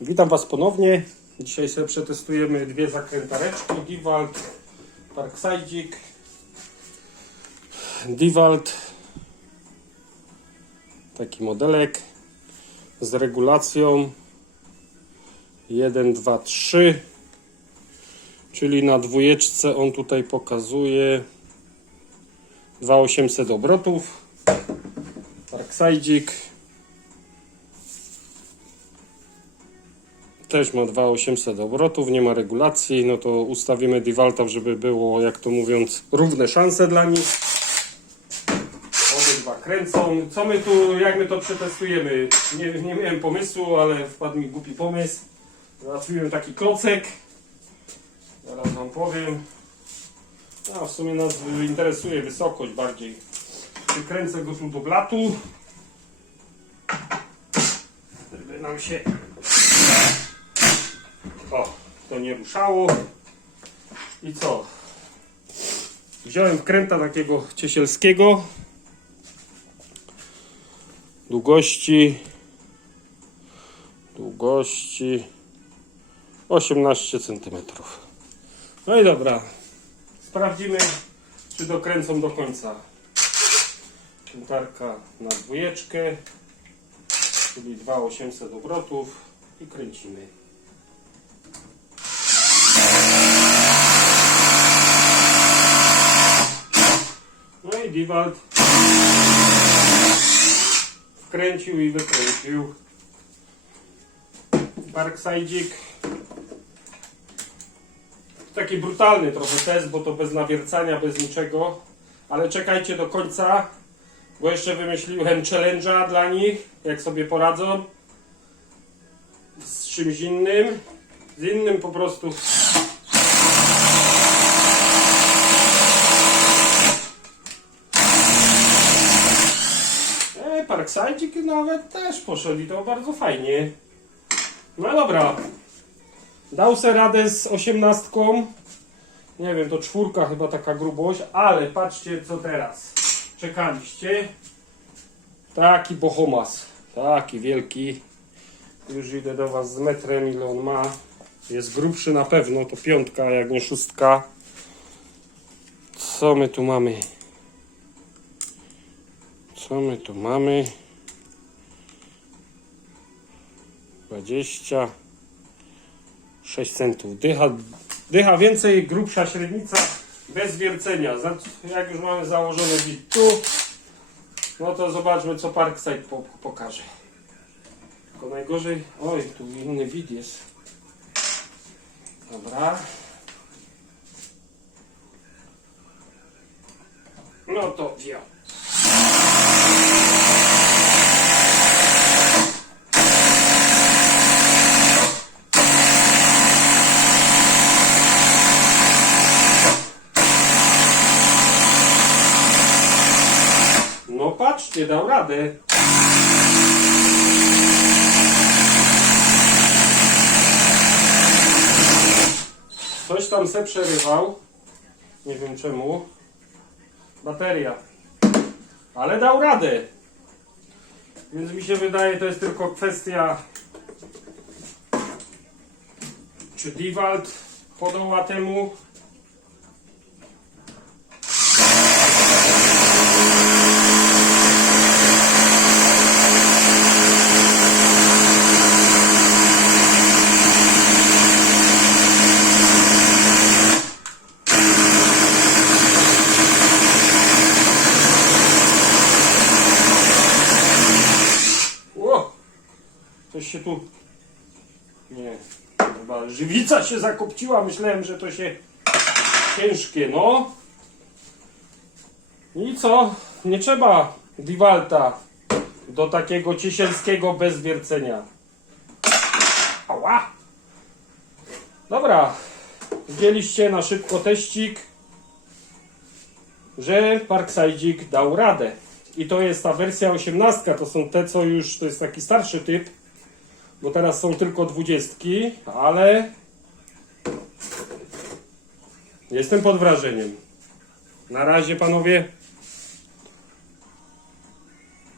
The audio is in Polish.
Witam Was ponownie. Dzisiaj sobie przetestujemy dwie zakrętareczki. Diwalt Parksidzik. Diwalt. Taki modelek z regulacją 1, 2, 3. Czyli na dwójeczce on tutaj pokazuje 2800 obrotów. Parksidzik. Też ma 2800 obrotów, nie ma regulacji, no to ustawimy Divalta, żeby było, jak to mówiąc, równe szanse dla nich. Obydwa kręcą. Co my tu, jak my to przetestujemy? Nie, nie miałem pomysłu, ale wpadł mi głupi pomysł. Załatwiłem taki klocek. Zaraz wam powiem. A w sumie nas interesuje wysokość bardziej. Przykręcę go tu do blatu. Żeby nam się nie ruszało. I co? Wziąłem wkręta takiego ciesielskiego. Długości. Długości 18 cm. No i dobra. Sprawdzimy, czy dokręcą do końca. Krętarka na dwójeczkę, czyli 2800 obrotów i kręcimy. Wkręcił i wykręcił. Parksidzik. Taki brutalny trochę test, bo to bez nawiercania, bez niczego. Ale czekajcie do końca, bo jeszcze wymyśliłem challenge'a dla nich, jak sobie poradzą. Z czymś innym. Z innym po prostu E, Parksidzik nawet też poszedł i to bardzo fajnie. No dobra. Dał se radę z osiemnastką. Nie wiem, to czwórka chyba taka grubość, ale patrzcie co teraz. Czekaliście. Taki bohomas. Taki wielki. Już idę do was z metrem ile on ma. Jest grubszy na pewno, to piątka, jak nie szóstka. Co my tu mamy? Co my tu mamy? 26 centów. Dycha, dycha więcej, grubsza średnica, bez wiercenia. Jak już mamy założony bit tu, no to zobaczmy co Parkside po, pokaże. Tylko najgorzej, oj, tu inny bit jest. Dobra. No to wziął. No patrzcie, dał radę. Coś tam se przerywał. Nie wiem czemu. Bateria. Ale dał radę. Więc mi się wydaje, to jest tylko kwestia czy Diwalt podoła temu Coś się tu. Nie. Chyba żywica się zakopciła. Myślałem, że to się ciężkie, no. I co? Nie trzeba Diwalta do takiego ciesielskiego bez wiercenia. Ała! Dobra. Widzieliście na szybko teścik, że Parksidzik dał radę. I to jest ta wersja 18, to są te, co już, to jest taki starszy typ, bo teraz są tylko dwudziestki, ale jestem pod wrażeniem. Na razie, panowie.